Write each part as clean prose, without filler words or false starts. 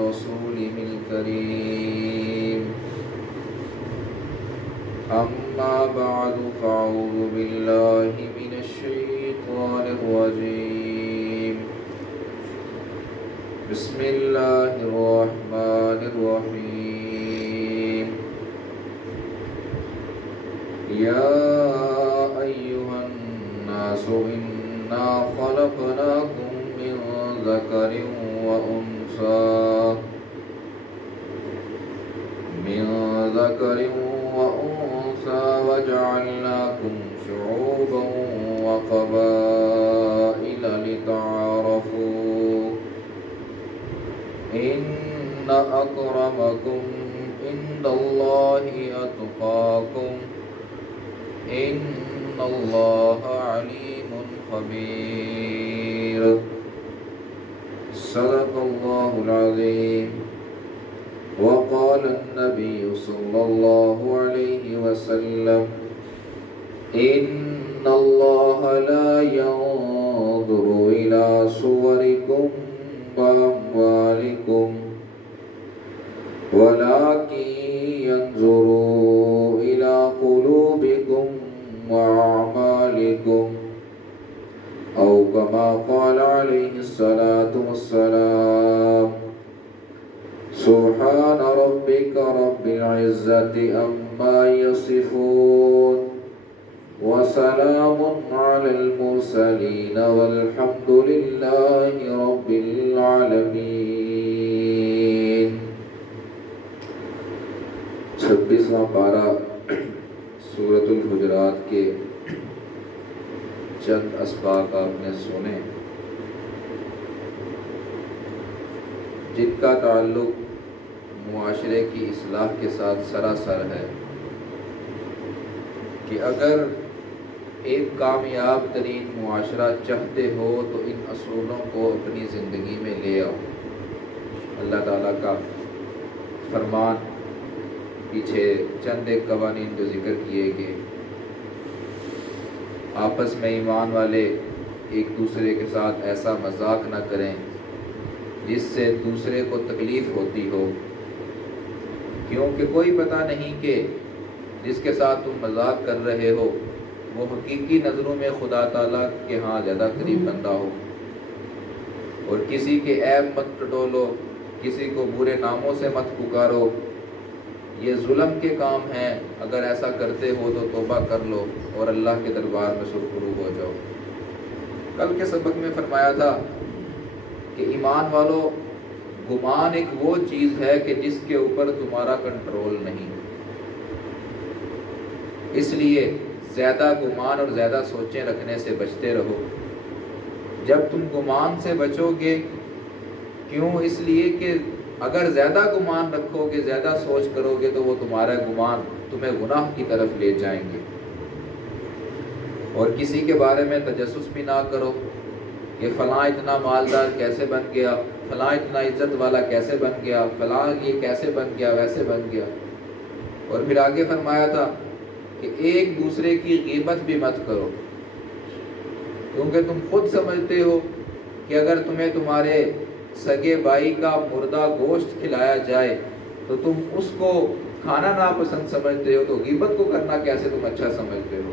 ورسوله الكريم أما بعد فأعوذ بالله من الشيطان الرجيم بسم الله الرحمن الرحيم يا أيها الناس إنا خلقناكم من ذكر وأنثى وجعلناكم شعوبا وقبائل لتعارفوا إن أكرمكم عند الله أتقاكم إن الله عليم خبير صدق الله العظيم وقال النبي صلى الله عليه وسلم إن الله لا ينظر إلى صوركم وأموالكم ولكن ينظر إلى قلوبكم وأعمالكم أو كما قال عليه الصلاة والسلام سبحان ربك رب العزة عما يصفون وسلام على المرسلين والحمد لله رب العالمين 26واں پارہ سورۃ الحجرات کے چند اسباق آپ نے سنے جن کا تعلق معاشرے کی اصلاح کے ساتھ سراسر ہے کہ اگر ایک کامیاب ترین معاشرہ چاہتے ہو تو ان اصولوں کو اپنی زندگی میں لے آؤ۔ اللہ تعالیٰ کا فرمان پیچھے چند ایک قوانین جو ذکر کیے گئے، آپس میں ایمان والے ایک دوسرے کے ساتھ ایسا مذاق نہ کریں جس سے دوسرے کو تکلیف ہوتی ہو، کیونکہ کوئی پتہ نہیں کہ جس کے ساتھ تم مذاق کر رہے ہو وہ حقیقی نظروں میں خدا تعالیٰ کے ہاں زیادہ قریب بندہ ہو۔ اور کسی کے عیب مت ٹٹولو، کسی کو برے ناموں سے مت پکارو، یہ ظلم کے کام ہیں۔ اگر ایسا کرتے ہو تو توبہ کر لو اور اللہ کے دربار میں سرخرو ہو جاؤ۔ کل کے سبق میں فرمایا تھا کہ ایمان والو، گمان ایک وہ چیز ہے کہ جس کے اوپر تمہارا کنٹرول نہیں، اس لیے زیادہ گمان اور زیادہ سوچیں رکھنے سے بچتے رہو۔ جب تم گمان سے بچو گے، کیوں؟ اس لیے کہ اگر زیادہ گمان رکھو گے، زیادہ سوچ کرو گے تو وہ تمہارا گمان تمہیں گناہ کی طرف لے جائیں گے۔ اور کسی کے بارے میں تجسس بھی نہ کرو کہ فلاں اتنا مالدار کیسے بن گیا، فلاں اتنا عزت والا کیسے بن گیا، فلاں یہ کیسے بن گیا، ویسے بن گیا۔ اور پھر آگے فرمایا تھا کہ ایک دوسرے کی غیبت بھی مت کرو، کیونکہ تم خود سمجھتے ہو کہ اگر تمہیں تمہارے سگے بھائی کا مردہ گوشت کھلایا جائے تو تم اس کو کھانا ناپسند سمجھتے ہو، تو غیبت کو کرنا کیسے تم اچھا سمجھتے ہو؟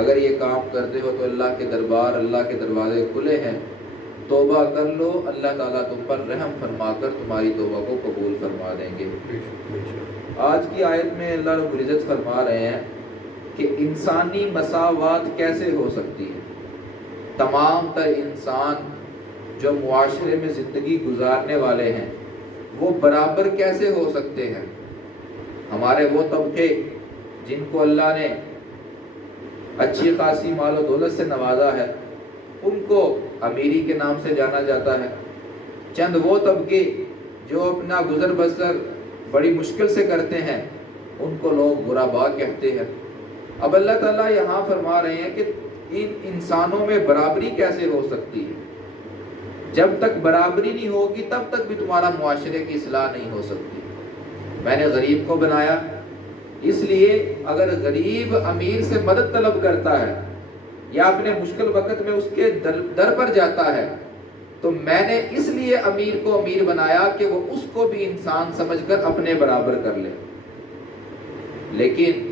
اگر یہ کام کرتے ہو تو اللہ کے دربار، اللہ کے دروازے کھلے ہیں، توبہ کر لو، اللہ تعالیٰ تم پر رحم فرما کر تمہاری توبہ کو قبول فرما دیں گے۔ آج کی آیت میں اللہ رب العزت فرما رہے ہیں کہ انسانی مساوات کیسے ہو سکتی ہے۔ تمام تر انسان جو معاشرے میں زندگی گزارنے والے ہیں وہ برابر کیسے ہو سکتے ہیں؟ ہمارے وہ طبقے جن کو اللہ نے اچھی خاصی مال و دولت سے نوازا ہے ان کو امیری کے نام سے جانا جاتا ہے، چند وہ طبقے جو اپنا گزر بسر بڑی مشکل سے کرتے ہیں ان کو لوگ غربا کہتے ہیں۔ اب اللہ تعالیٰ یہاں فرما رہے ہیں کہ ان انسانوں میں برابری کیسے ہو سکتی ہے؟ جب تک برابری نہیں ہوگی تب تک بھی تمہارا معاشرے کی اصلاح نہیں ہو سکتی۔ میں نے غریب کو بنایا اس لیے اگر غریب امیر سے مدد طلب کرتا ہے یا اپنے مشکل وقت میں اس کے در پر جاتا ہے تو میں نے اس لیے امیر کو امیر بنایا کہ وہ اس کو بھی انسان سمجھ کر اپنے برابر کر لے۔ لیکن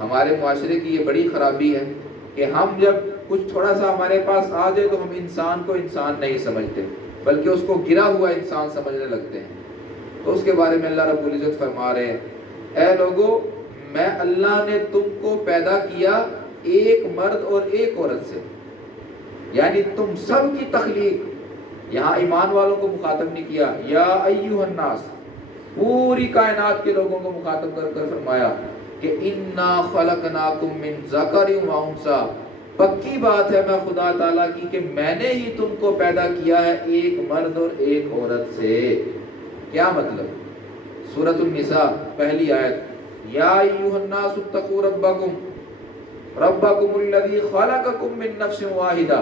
ہمارے معاشرے کی یہ بڑی خرابی ہے کہ ہم جب کچھ تھوڑا سا ہمارے پاس آ جائے تو ہم انسان کو انسان نہیں سمجھتے، بلکہ اس کو گرا ہوا انسان سمجھنے لگتے ہیں۔ تو اس کے بارے میں اللہ رب العزت فرما رہے ہیں، اے لوگو، میں اللہ نے تم کو پیدا کیا ایک مرد اور ایک عورت سے، یعنی تم سب کی تخلیق، یہاں ایمان والوں کو مخاطب نہیں کیا، یا ایھا الناس، پوری کائنات کے لوگوں کو مخاطب کر کر فرمایا کہ انا خلقناکم من ذکر و انثی، پکی بات ہے میں خدا تعالیٰ کی کہ میں نے ہی تم کو پیدا کیا ہے ایک مرد اور ایک عورت سے۔ کیا مطلب؟ سورۃ النساء پہلی آیت، یا ایھا الناس اتقوا ربکم الذی خلقکم من نفس واحدہ،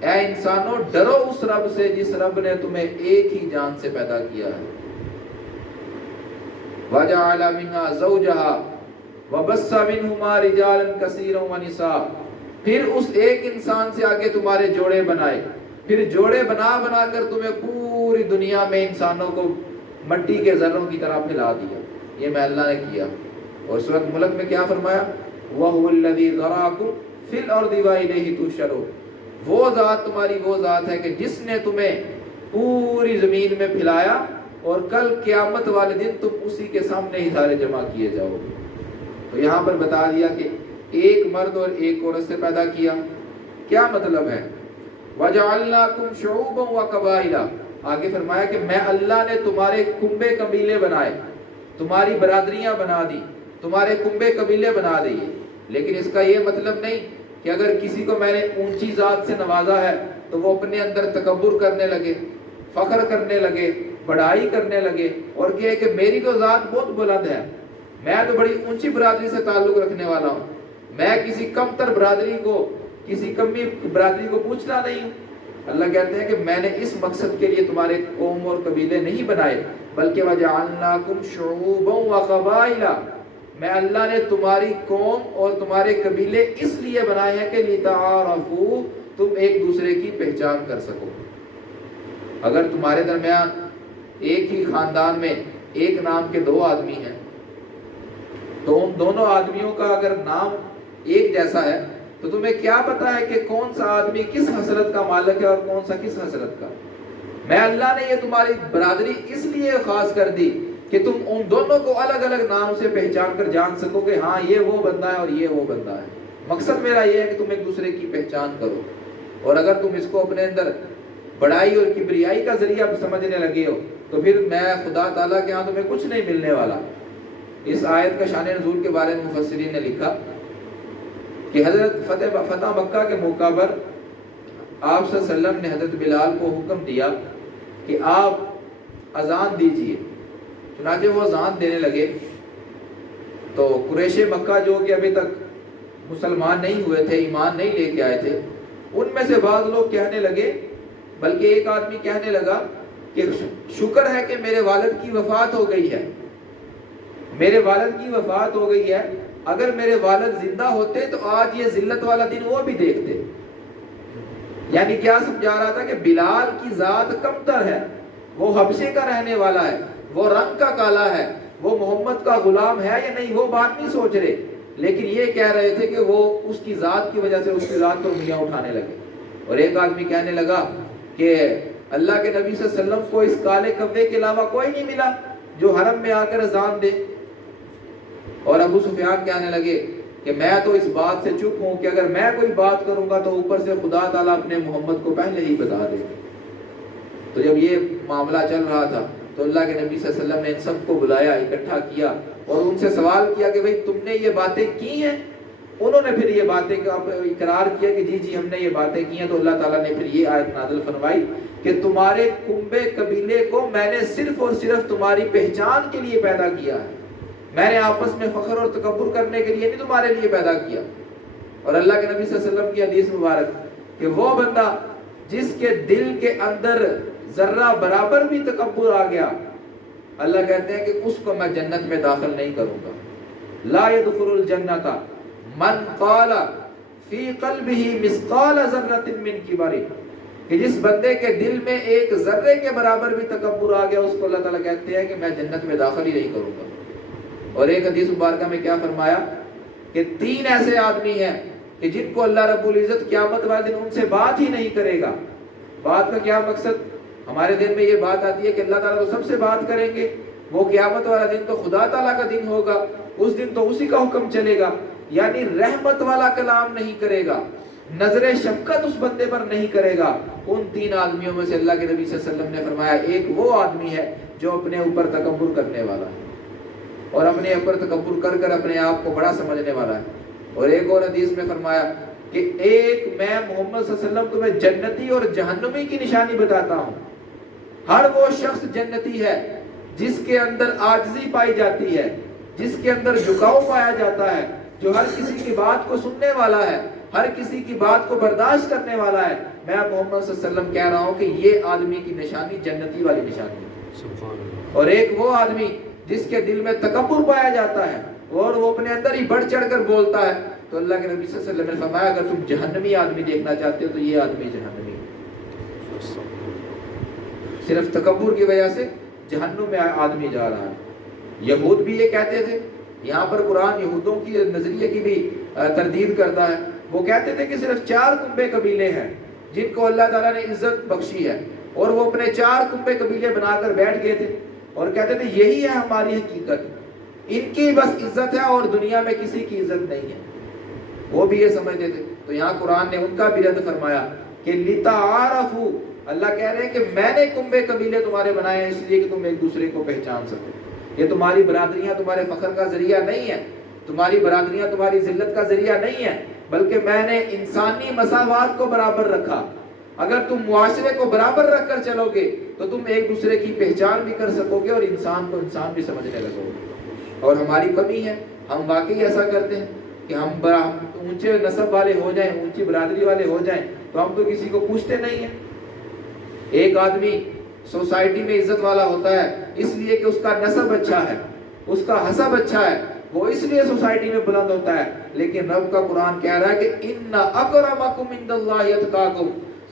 اے انسانوں ڈرو اس رب سے جس رب نے تمہیں ایک ہی جان سے پیدا کیا ہے۔ وجعل منها زوجها وبث منهما رجالا كثيرا ونساء، پھر اس ایک انسان سے آگے تمہارے جوڑے بنائے، پھر جوڑے بنا بنا کر تمہیں پوری دنیا میں انسانوں کو مٹی کے ذروں کی طرح پھیلا دیا، یہ میں اللہ نے کیا۔ اور سورۃ ملک میں کیا فرمایا؟ وَهُوَ الَّذِي ذَرَاكُمْ فِي الْأَرْضِ وَإِلَيْهِ تُحْشَرُونَ، وہ ذات تمہاری وہ ذات ہے کہ جس نے تمہیں پوری زمین میں پھیلایا اور کل قیامت والے دن تم اسی کے سامنے ہی سارے جمع کیے جاؤ گے۔ تو یہاں پر بتا دیا کہ ایک مرد اور ایک عورت سے پیدا کیا۔ کیا مطلب ہے؟ وَجَعَلْنَاكُمْ شُعُوبًا وَقَبَائِلَ، آگے فرمایا کہ میں اللہ نے تمہارے کنبے قبیلے بنائے، تمہاری برادریاں بنا دی، تمہارے کنبے قبیلے بنا دیے۔ لیکن اس کا یہ مطلب نہیں کہ اگر کسی کو میں نے اونچی ذات سے نوازا ہے تو وہ اپنے اندر تکبر کرنے لگے، فخر کرنے لگے، بڑائی کرنے لگے اور کہے کہ میری تو ذات بہت بلند ہے، میں تو بڑی اونچی برادری سے تعلق رکھنے والا ہوں، میں کسی کم تر برادری کو، کسی کمی برادری کو پوچھتا نہیں ہوں۔ اللہ کہتے ہیں کہ میں نے اس مقصد کے لیے تمہارے قوم اور قبیلے نہیں بنائے، بلکہ وَجَعَلْنَاكُمْ شُعُوبًا وَقَبَائِلَ، میں اللہ نے تمہاری قوم اور تمہارے قبیلے اس لیے بنائے ہیں کہ لِتَعَارَفُوا، تم ایک دوسرے کی پہچان کر سکو۔ اگر تمہارے درمیان ایک ہی خاندان میں ایک نام کے دو آدمی ہیں تو ان دونوں آدمیوں کا اگر نام ایک جیسا ہے تو تمہیں کیا پتا ہے کہ کون سا آدمی کس حسرت کا مالک ہے اور کون سا کس حسرت کا؟ میں اللہ نے یہ تمہاری برادری اس لیے خاص کر دی کہ تم ان دونوں کو الگ الگ نام سے پہچان کر جان سکو کہ ہاں یہ وہ بندہ ہے اور یہ وہ بندہ ہے۔ مقصد میرا یہ ہے کہ تم ایک دوسرے کی پہچان کرو، اور اگر تم اس کو اپنے اندر بڑائی اور کبریائی کا ذریعہ سمجھنے لگے ہو تو پھر میں خدا تعالیٰ کے ہاں تمہیں کچھ نہیں ملنے والا۔ اس آیت کا شان نزول کے بارے میں مفسرین نے لکھا کہ حضرت فتح مکہ کے موقع پر آپ صلی اللہ علیہ وسلم نے حضرت بلال کو حکم دیا کہ آپ اذان دیجئے، چنانچہ وہ اذان دینے لگے تو قریش مکہ جو کہ ابھی تک مسلمان نہیں ہوئے تھے، ایمان نہیں لے کے آئے تھے، ان میں سے بعض لوگ کہنے لگے، بلکہ ایک آدمی کہنے لگا کہ شکر ہے کہ میرے والد کی وفات ہو گئی ہے، میرے والد کی وفات ہو گئی ہے، اگر میرے والد زندہ ہوتے تو آج یہ ذلت والا دن وہ بھی دیکھتے۔ یعنی کیا سمجھا رہا تھا کہ بلال کی ذات کمتر ہے، وہ حبشے کا رہنے والا ہے، وہ رنگ کا کالا ہے، وہ محمد کا غلام ہے یا نہیں، وہ بات نہیں سوچ رہے، لیکن یہ کہہ رہے تھے کہ وہ اس کی ذات کی وجہ سے اس کی ذات پر انگلیاں اٹھانے لگے۔ اور ایک آدمی کہنے لگا کہ اللہ کے نبی صلی اللہ علیہ وسلم کو اس کالے کوے کے علاوہ کوئی نہیں ملا جو حرم میں آ کر اذان دے۔ اور ابو سفیان کہنے لگے کہ میں تو اس بات سے چپ ہوں کہ اگر میں کوئی بات کروں گا تو اوپر سے خدا تعالیٰ اپنے محمد کو پہلے ہی بتا دے۔ تو جب یہ معاملہ چل رہا تھا تو اللہ کے نبی صلی اللہ علیہ وسلم نے ان سب کو بلایا، اکٹھا کیا اور ان سے سوال کیا کہ بھئی تم نے یہ باتیں کی ہیں؟ انہوں نے پھر یہ باتیں اقرار کیا کہ جی ہم نے یہ باتیں کی ہیں۔ تو اللہ تعالیٰ نے پھر یہ آیت نازل فرمائی کہ تمہارے کنبے قبیلے کو میں نے صرف اور صرف تمہاری پہچان کے لیے پیدا کیا ہے، میں نے آپس میں فخر اور تکبر کرنے کے لیے نہیں تمہارے لیے پیدا کیا۔ اور اللہ کے نبی صلی اللہ علیہ وسلم کی حدیث مبارک کہ وہ بندہ جس کے دل کے اندر ذرہ برابر بھی تکبر آ گیا، اللہ کہتے ہیں کہ اس کو میں جنت میں داخل نہیں کروں گا۔ لا يدخل الجنت من قال فی قلبہ مثقال ذرۃ من کبر، کہ جس بندے کے دل میں ایک ذرے کے برابر بھی تکبر آ گیا، اس کو اللہ تعالیٰ کہتے ہیں کہ میں جنت میں داخل ہی نہیں کروں گا۔ اور ایک حدیث مبارکہ میں کیا فرمایا کہ 3 ایسے آدمی ہیں کہ جن کو اللہ رب العزت قیامت والے دن ان سے بات ہی نہیں کرے گا۔ بات کا کیا مقصد؟ ہمارے دل میں یہ بات آتی ہے کہ اللہ تعالیٰ تو سب سے بات کریں گے، وہ قیامت والا دن تو خدا تعالیٰ کا دن ہوگا، اس دن تو اسی کا حکم چلے گا، یعنی رحمت والا کلام نہیں کرے گا، نظر شفقت اس بندے پر نہیں کرے گا۔ ان 3 آدمیوں میں سے اللہ کے نبی صلی اللہ علیہ وسلم نے فرمایا ایک وہ آدمی ہے جو اپنے اوپر تکبر کرنے والا ہے اور اپنے اوپر تکبر کر کر اپنے آپ کو بڑا سمجھنے والا ہے۔ اور ایک اور حدیث میں فرمایا کہ ایک میں محمد صلی اللہ علیہ وسلم تمہیں جنتی اور جہنمی کی نشانی بتاتا ہوں۔ ہر وہ شخص جنتی ہے جس کے اندر عاجزی پائی جاتی ہے، جس کے اندر جھکاؤ پایا جاتا ہے، جو ہر کسی کی بات کو سننے والا ہے، ہر کسی کی بات کو برداشت کرنے والا ہے۔ میں محمد صلی اللہ علیہ وسلم کہہ رہا ہوں کہ یہ آدمی کی نشانی جنتی والی نشانی ہے۔ سبحان اللہ۔ اور ایک وہ آدمی جس کے دل میں تکبر پایا جاتا ہے اور وہ اپنے اندر ہی بڑھ چڑھ کر بولتا ہے، تو اللہ کے نبی صلی اللہ علیہ وسلم نے فرمایا اگر تم جہنمی آدمی دیکھنا چاہتے ہو تو یہ آدمی جہنمی ہے، صرف تکبر کی وجہ سے جہنم میں آدمی جا رہا ہے۔ یہود بھی یہ کہتے تھے، یہاں پر قرآن یہودوں کی نظریے کی بھی تردید کرتا ہے۔ وہ کہتے تھے کہ صرف 4 کنبے قبیلے ہیں جن کو اللہ تعالیٰ نے عزت بخشی ہے، اور وہ اپنے 4 کنبے قبیلے بنا کر بیٹھ گئے تھے اور کہتے تھے یہی ہے ہماری حقیقت، ان کی بس عزت ہے اور دنیا میں کسی کی عزت نہیں ہے۔ وہ بھی یہ سمجھتے تھے۔ تو یہاں قرآن نے ان کا بھی رد فرمایا کہ لِتَعَارَفُوا، اللہ کہہ رہے ہیں کہ میں نے کنبے قبیلے تمہارے بنائے ہیں اس لیے کہ تم ایک دوسرے کو پہچان سکو۔ یہ تمہاری برادریاں تمہارے فخر کا ذریعہ نہیں ہیں، تمہاری برادریاں تمہاری ذلت کا ذریعہ نہیں ہیں، بلکہ میں نے انسانی مساوات کو برابر رکھا۔ اگر تم معاشرے کو برابر رکھ کر چلو گے تو تم ایک دوسرے کی پہچان بھی کر سکو گے اور انسان کو انسان بھی سمجھنے لگو گے۔ اور ہماری کمی ہے، ہم واقعی ایسا کرتے ہیں کہ ہم اونچے نسب والے ہو جائیں، اونچی برادری والے ہو جائیں تو ہم تو کسی کو پوچھتے نہیں ہیں۔ ایک آدمی سوسائٹی میں عزت والا ہوتا ہے اس لیے کہ اس کا نسب اچھا ہے، اس کا حسب اچھا ہے، وہ اس لیے سوسائٹی میں بلند ہوتا ہے۔ لیکن رب کا قرآن کہہ رہا ہے کہ ان اکرمکم عند اللہ اتقاکم،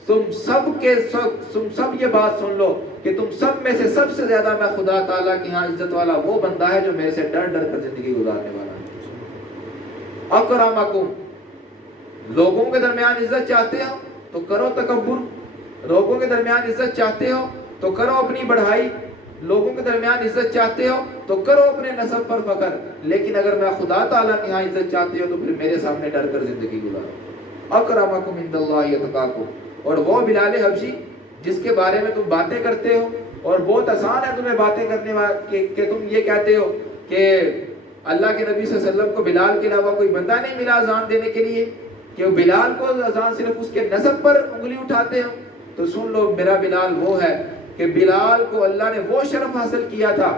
تم سب یہ بات سن لو کہ تم سب میں سے سب سے زیادہ میں خدا تعالیٰ کی ہاں عزت والا وہ بندہ ہے جو میرے سے ڈر ڈر کر زندگی گزارنے والا ہے۔ اکرمکم، لوگوں کے درمیان عزت چاہتے ہو تو کرو تکبر، لوگوں کے درمیان عزت چاہتے ہو تو کرو اپنی بڑھائی، لوگوں کے درمیان عزت چاہتے ہو تو کرو اپنے نسب پر فخر، لیکن اگر میں خدا تعالیٰ کے ہاں عزت چاہتے ہو تو پھر میرے سامنے ڈر کر زندگی گزارو۔ اکرمکم عند اللہ اتقاکم۔ اور وہ بلال حبشی جس کے بارے میں تم باتیں کرتے ہو، اور بہت آسان ہے تمہیں باتیں کرنے کہ تم یہ کہتے ہو کہ اللہ کے نبی صلی اللہ علیہ وسلم کو بلال کے علاوہ کوئی بندہ نہیں ملا اذان دینے کے لیے، کہ بلال کو اذان صرف اس کے نسب پر انگلی اٹھاتے ہو۔ تو سن لو، میرا بلال وہ ہے کہ بلال کو اللہ نے وہ شرف حاصل کیا تھا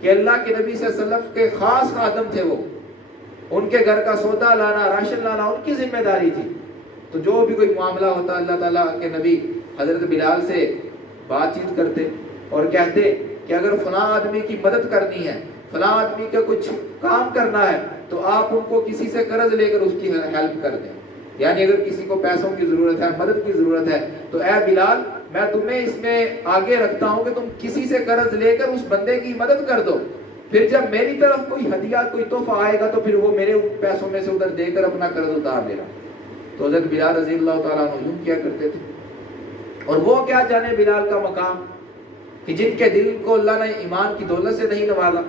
کہ اللہ کے نبی صلی اللہ علیہ وسلم کے خاص خادم تھے، وہ ان کے گھر کا سودا لانا، راشن لانا ان کی ذمہ داری تھی۔ تو جو بھی کوئی معاملہ ہوتا اللہ تعالیٰ کے نبی حضرت بلال سے بات چیت کرتے اور کہتے کہ اگر فلاں آدمی کی مدد کرنی ہے، فلاں آدمی کا کچھ کام کرنا ہے تو آپ ان کو کسی سے قرض لے کر اس کی ہیلپ کر دیں، یعنی اگر کسی کو پیسوں کی ضرورت ہے، مدد کی ضرورت ہے تو اے بلال میں تمہیں اس میں آگے رکھتا ہوں کہ تم کسی سے قرض لے کر اس بندے کی مدد کر دو، پھر جب میری طرف کوئی ہدیہ کوئی تحفہ آئے گا تو پھر وہ میرے پیسوں میں سے ادھر دے کر اپنا قرض اتار لینا۔ تو حضرت بلال رضی اللہ تعالیٰ عنہ یوں کیا کرتے تھے۔ اور وہ کیا جانے بلال کا مقام کہ جن کے دل کو اللہ نے ایمان کی دولت سے نہیں نوازا،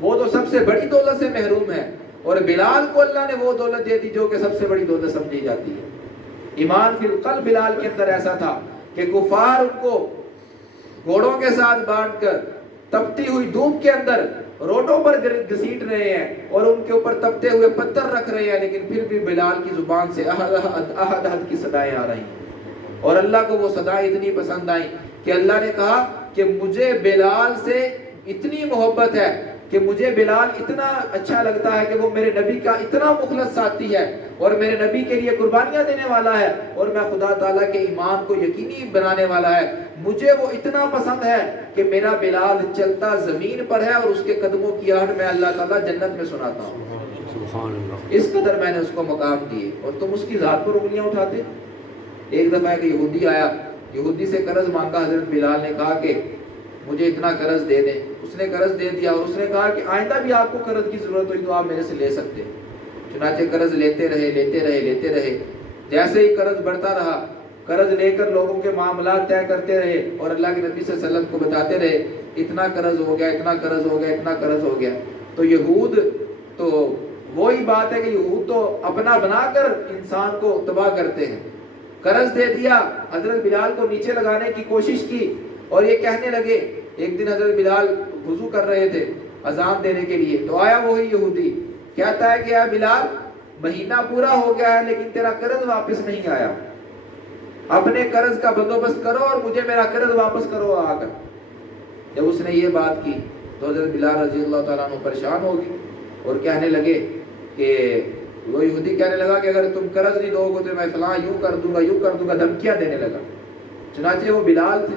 وہ تو سب سے بڑی دولت سے محروم ہے، اور بلال کو اللہ نے وہ دولت دے دی جو کہ سب سے بڑی دولت سمجھی جاتی ہے۔ ایمان فی القلب بلال کے اندر ایسا تھا کہ کفار ان کو گھوڑوں کے ساتھ باندھ کر تپتی ہوئی دھوپ کے اندر روڈوں پر گھسیٹ رہے ہیں اور ان کے اوپر تپتے ہوئے پتھر رکھ رہے ہیں، لیکن پھر بھی بلال کی زبان سے احد احد احد احد کی صدائیں آ رہی ہیں، اور اللہ کو وہ صدائیں اتنی پسند آئیں کہ اللہ نے کہا کہ مجھے بلال سے اتنی محبت ہے کہ مجھے بلال اتنا اچھا لگتا ہے کہ وہ میرے نبی کا اتنا مخلص ساتھی ہے اور میرے نبی کے لیے قربانیاں دینے والا ہے، اور میں خدا تعالیٰ کے ایمان کو یقینی بنانے والا ہے، مجھے وہ اتنا پسند ہے کہ میرا بلال چلتا زمین پر ہے اور اس کے قدموں کی آہٹ میں اللہ تعالیٰ جنت میں سناتا ہوں۔ اس قدر میں نے اس کو مقام دیے، اور تم اس کی ذات پر انگلیاں اٹھاتے۔ ایک دفعہ ایک یہودی آیا، یہودی سے قرض مانگا، حضرت بلال نے کہا کہ مجھے اتنا قرض دے دیں، اس نے قرض دے دیا اور اس نے کہا کہ آئندہ بھی آپ کو قرض کی ضرورت ہوئی تو آپ میرے سے لے سکتے ہیں۔ چنانچہ قرض لیتے رہے، جیسے ہی قرض بڑھتا رہا، قرض لے کر لوگوں کے معاملات طے کرتے رہے اور اللہ کے نبی صلی اللہ علیہ وسلم کو بتاتے رہے اتنا قرض ہو گیا۔ تو یہود تو وہی بات ہے کہ یہود تو اپنا بنا کر انسان کو تباہ کرتے ہیں۔ قرض دے دیا، حضرت بلال کو نیچے لگانے کی کوشش کی اور یہ کہنے لگے، ایک دن حضرت بلال وضو کر رہے تھے اذان دینے کے لیے، تو آیا وہی یہودی، کہتا ہے کہ اے بلال مہینہ پورا ہو گیا ہے لیکن تیرا قرض واپس نہیں آیا، اپنے قرض کا بندوبست کرو اور مجھے میرا قرض واپس کرو آ کر۔ جب اس نے یہ بات کی تو حضرت بلال رضی اللہ تعالیٰ عنہ پریشان ہو گئے اور کہنے لگے کہ وہ یہودی کہنے لگا کہ اگر تم قرض نہیں دو گے تو میں فلاں یوں کر دوں گا، دھمکیاں دینے لگا۔ چنانچہ وہ بلال تھے،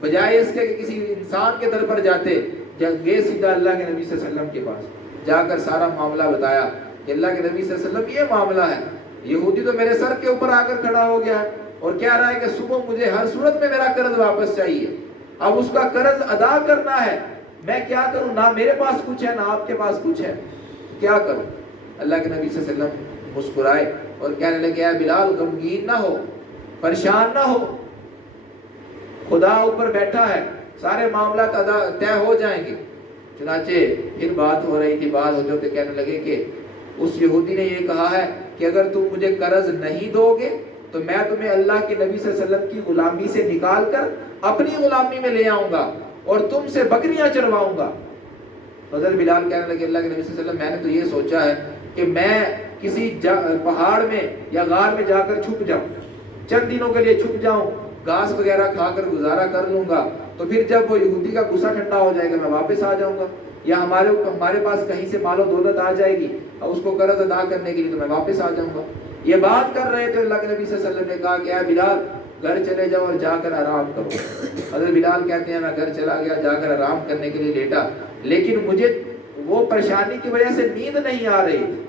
بجائے اس کے کہ کسی انسان کے در پر جاتے، گئے سیدھا اللہ کے نبی صلی اللہ علیہ وسلم کے پاس، جا کر سارا معاملہ بتایا کہ اللہ کے نبی صلی اللہ علیہ وسلم یہ معاملہ ہے، یہودی تو میرے سر کے اوپر آ کر کھڑا ہو گیا ہے اور کہہ رہا ہے کہ صبح مجھے ہر صورت میں میرا قرض واپس چاہیے، اب اس کا قرض ادا کرنا ہے، میں کیا کروں؟ نہ میرے پاس کچھ ہے نہ آپ کے پاس کچھ ہے، کیا کروں؟ اللہ کے نبی صلی اللہ علیہ وسلم مسکرائے اور کہنے لگے اے بلال غمگین نہ ہو، پریشان نہ ہو، خدا اوپر بیٹھا ہے، سارے معاملات طے ہو جائیں گے۔ چنانچہ پھر بات ہو رہی تھی، بات ہوتے کہنے لگے کہ اس یہودی نے یہ کہا ہے کہ اگر تم مجھے قرض نہیں دو گے تو میں تمہیں اللہ کے نبی صلی اللہ علیہ وسلم کی غلامی سے نکال کر اپنی غلامی میں لے آؤں گا اور تم سے بکریاں چرواؤں گا۔ حضرت بلال کہنے لگے اللہ کے نبی صلی اللہ علیہ وسلم میں نے تو یہ سوچا ہے کہ میں کسی پہاڑ میں یا غار میں جا کر چھپ جاؤں، چند دنوں کے لیے چھپ جاؤں، گھاس وغیرہ کھا کر گزارا کر لوں گا، تو پھر جب وہ یہودی کا غصہ ٹھنڈا ہو جائے گا میں واپس آ جاؤں گا، یا ہمارے پاس کہیں سے مال و دولت آ جائے گی اور اس کو قرض ادا کرنے کے لیے تو میں واپس آ جاؤں گا۔ یہ بات کر رہے تھے، اللہ کے نبی صلی اللہ علیہ وسلم نے کہا کہ اے بلال گھر چلے جاؤ اور جا کر آرام کرو۔ حضرت بلال کہتے ہیں میں گھر چلا گیا، جا کر آرام کرنے کے لیے لیٹا، لیکن مجھے وہ پریشانی کی وجہ سے نیند نہیں آ رہی تھی،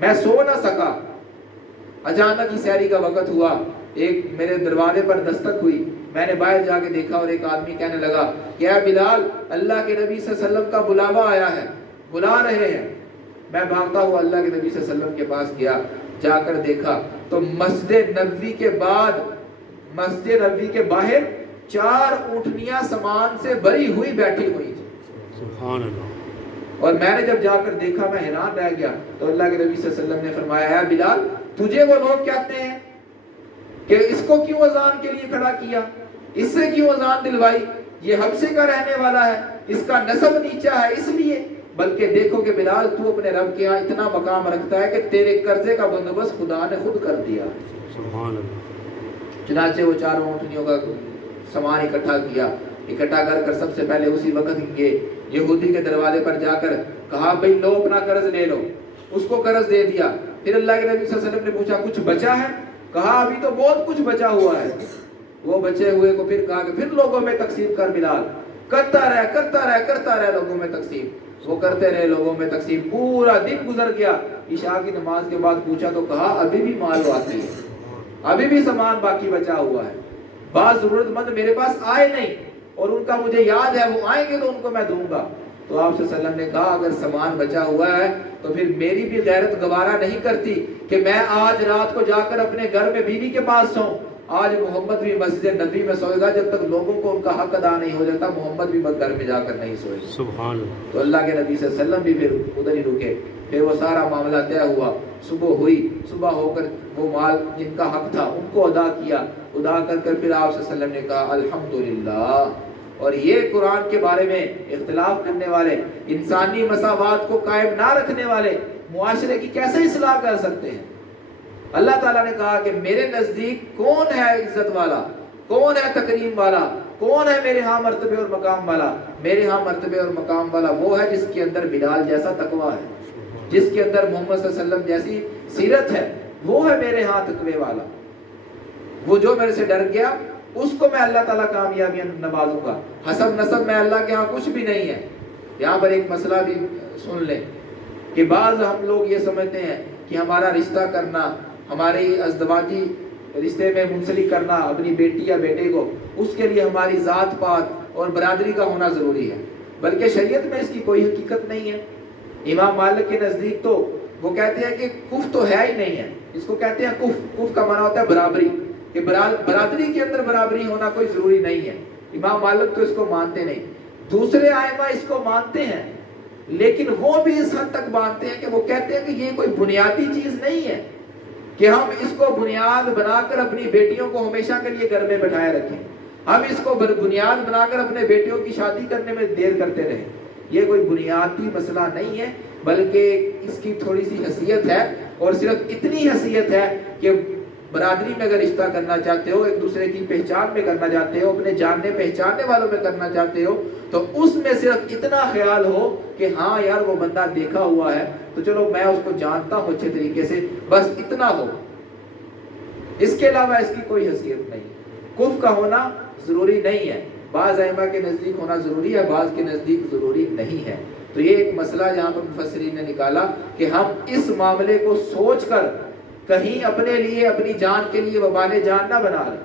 میں سو نہ سکا۔ اچانک ہی سحری کا وقت ہوا، ایک میرے دروازے پر دستک ہوئی، میں نے باہر جا کے دیکھا اور ایک آدمی کہنے لگا کہ اے بلال اللہ کے نبی صلی اللہ علیہ وسلم کا بلاوا آیا ہے، بلا رہے ہیں۔ میں بھاگتا ہوا اللہ کے نبی صلی اللہ علیہ وسلم کے پاس گیا، جا کر دیکھا تو مسجد نبوی کے باہر 4 اونٹنیاں سامان سے بھری ہوئی بیٹھی ہوئی تھی، سبحان اللہ۔ اور میں نے جب جا کر دیکھا میں حیران رہ گیا، تو اللہ کے نبی صلی اللہ علیہ وسلم نے فرمایا اے بلال تجھے وہ لوگ کہتے ہیں کہ اس کو کیوں اذان کے لیے کھڑا کیا، اس سے کیوں اذان دلوائی، یہ حبشے کا رہنے والا ہے، اس کا نسب نیچا ہے اس لیے، بلکہ دیکھو کہ بلال تو اپنے رب کے ہاں اتنا مقام رکھتا ہے کہ تیرے قرضے کا بندوبست خدا نے خود کر دیا، سبحان اللہ۔ چنانچہ وہ 4 اونٹنیوں کا سامان اکٹھا کر سب سے پہلے اسی وقت یہ یہودی کے دروازے پر جا کر کہا بھئی لو اپنا قرض لے لو، اس کو قرض دے دیا۔ پھر اللہ کے نبی صلی اللہ علیہ وسلم نے پوچھا کچھ بچا ہے؟ کہا ابھی تو بہت کچھ بچا ہوا ہے۔ وہ بچے ہوئے کو پھر کہا کہ پھر لوگوں میں تقسیم کر بلال، کرتا رہے لوگوں میں تقسیم۔ وہ کرتے رہے لوگوں میں تقسیم، پورا دن گزر گیا۔ عشاء کی نماز کے بعد پوچھا تو کہا ابھی بھی مال باقی ہے، ابھی بھی سامان باقی بچا ہوا ہے، بعض ضرورت مند میرے پاس آئے نہیں اور ان کا مجھے یاد ہے، وہ آئیں گے تو ان کو میں دوں گا۔ تو آپ صلی اللہ علیہ وسلم نے کہا اگر سامان بچا ہوا ہے تو پھر میری بھی غیرت گوارا نہیں کرتی کہ میں آج رات کو جا کر اپنے گھر میں بیوی کے پاس سوؤں۔ آج محمد بھی مسجد نبی میں سوئے گا، جب تک لوگوں کو ان کا حق ادا نہیں ہو جاتا محمد بھی گھر میں جا کر نہیں سوئے گا، سبحان اللہ۔ تو اللہ کے نبی صلی اللہ علیہ وسلم بھی پھر ادھر ہی رکے، پھر وہ سارا معاملہ طے ہوا، صبح ہوئی، صبح ہو کر وہ مال جن کا حق تھا ان کو ادا کیا، ادا کر پھر آپ صلی اللہ علیہ وسلم نے کہا الحمدللہ۔ اور یہ قرآن کے بارے میں اختلاف کرنے والے، انسانی مساوات کو قائم نہ رکھنے والے معاشرے کی کیسے اصلاح کر سکتے ہیں؟ اللہ تعالیٰ نے کہا کہ میرے نزدیک کون ہے عزت والا، کون ہے تکریم والا، کون ہے میرے ہاں مرتبے اور مقام والا؟ میرے ہاں مرتبے اور مقام والا وہ ہے جس کے اندر بلال جیسا تقویٰ ہے، جس کے اندر محمد صلی اللہ علیہ وسلم جیسی سیرت ہے، وہ ہے میرے ہاں تقوی والا۔ وہ جو میرے سے ڈر گیا اس کو میں اللہ تعالیٰ کامیابیاں نوازوں گا۔ حسب نسب میں اللہ کے ہاں کچھ بھی نہیں ہے۔ یہاں پر ایک مسئلہ بھی سن لیں کہ بعض ہم لوگ یہ سمجھتے ہیں کہ ہمارا رشتہ کرنا، ہماری ازدواجی رشتے میں منسلک کرنا اپنی بیٹی یا بیٹے کو، اس کے لیے ہماری ذات پات اور برادری کا ہونا ضروری ہے، بلکہ شریعت میں اس کی کوئی حقیقت نہیں ہے۔ امام مالک کے نزدیک تو وہ کہتے ہیں کہ کف تو ہے ہی نہیں ہے، اس کو کہتے ہیں کف۔ کف کا معنی ہوتا ہے برابری، کہ برادری کے اندر برابری ہونا کوئی ضروری نہیں ہے۔ امام مالک تو اس کو مانتے نہیں، دوسرے ائمہ اس کو مانتے ہیں، لیکن وہ بھی اس حد تک مانتے ہیں کہ وہ کہتے ہیں کہ یہ کوئی بنیادی چیز نہیں ہے کہ ہم اس کو بنیاد بنا کر اپنی بیٹیوں کو ہمیشہ کے لیے گھر میں بٹھائے رکھیں، ہم اس کو بنیاد بنا کر اپنے بیٹیوں کی شادی کرنے میں دیر کرتے رہیں۔ یہ کوئی بنیادی مسئلہ نہیں ہے، بلکہ اس کی تھوڑی سی حیثیت ہے، اور صرف اتنی حیثیت ہے کہ برادری میں اگر رشتہ کرنا چاہتے ہو، ایک دوسرے کی پہچان میں کرنا چاہتے ہو، اپنے جاننے پہچاننے والوں میں کرنا چاہتے ہو، تو اس میں صرف اتنا خیال ہو کہ ہاں یار وہ بندہ دیکھا ہوا ہے تو چلو میں اس کو جانتا ہوں اچھے طریقے سے، بس اتنا ہو، اس کے علاوہ اس کی کوئی حیثیت نہیں۔ کف کا ہونا ضروری نہیں ہے، بعض ائمہ کے نزدیک ہونا ضروری ہے، بعض کے نزدیک ضروری نہیں ہے۔ تو یہ ایک مسئلہ جہاں پر مفسرین نے نکالا کہ ہم اس معاملے کو سوچ کر کہیں اپنے لیے، اپنی جان کے لیے وبال جان نہ بنا لیں۔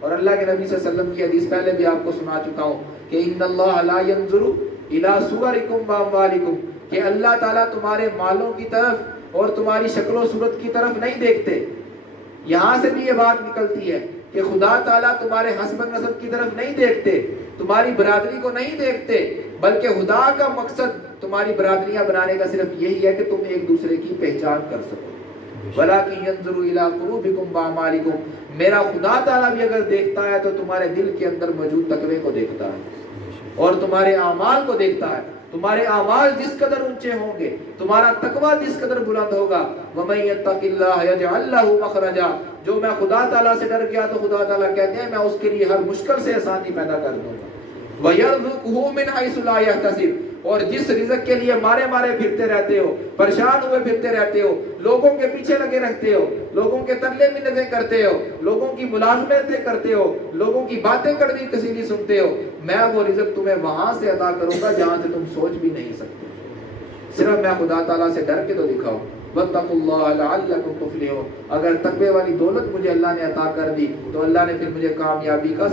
اور اللہ کے نبی صلی اللہ علیہ وسلم کی حدیث پہلے بھی آپ کو سنا چکا ہوں کہ ان اللہ لا ينظر الى صورکم واموالکم، کہ اللہ تعالیٰ تمہارے مالوں کی طرف اور تمہاری شکل و صورت کی طرف نہیں دیکھتے۔ یہاں سے بھی یہ بات نکلتی ہے کہ خدا تعالیٰ تمہارے حسب نسب کی طرف نہیں دیکھتے، تمہاری برادری کو نہیں دیکھتے، بلکہ خدا کا مقصد تمہاری برادریاں بنانے کا صرف یہی ہے کہ تم ایک دوسرے کی پہچان کر سکو۔ وَلَٰكِن يَنظُرُ إِلَىٰ قُلُوبِكُمْ وَأَعْمَالِكُمْ، میرا خدا تعالیٰ بھی اگر دیکھتا ہے تو تمہارے دل کے اندر موجود تقوی کو دیکھتا ہے اور تمہارے اعمال کو دیکھتا ہے۔ تمہارے اعمال جس قدر اونچے ہوں گے، تمہارا تقوی جس قدر بلند ہوگا، وَمَن يَتَّقِ اللَّهَ يَجْعَل لَّهُ مَخْرَجًا، جو میں خدا تعالیٰ سے ڈر گیا تو خدا تعالیٰ کہتے ہیں میں اس کے لیے ہر مشکل سے آسانی پیدا کر دوں گا۔ وَيَرْزُقْهُ مِنْ حَيْثُ لَا يَحْتَسِبُ، اور جس رزق کے لیے مارے مارے پھرتے رہتے ہو، پریشان ہوئے پھرتے رہتے ہو، لوگوں کے پیچھے لگے رہتے ہو، لوگوں کے ترلے منتیں کرتے ہو، لوگوں کی ملازمتیں کرتے ہو، لوگوں کی باتیں کڑوی کسیلی سنتے ہو، میں وہ رزق تمہیں وہاں سے عطا کروں گا جہاں سے تم سوچ بھی نہیں سکتے، صرف میں خدا تعالیٰ سے ڈر کے تو دکھاؤ۔ وَاتَّقُوا اللَّهَ لَعَلَّكُمْ تُفْلِحُونَ، اگر تقوی والی دولت مجھے اللہ نے عطا کر دی تو اللہ نے پھر مجھے کامیابی کا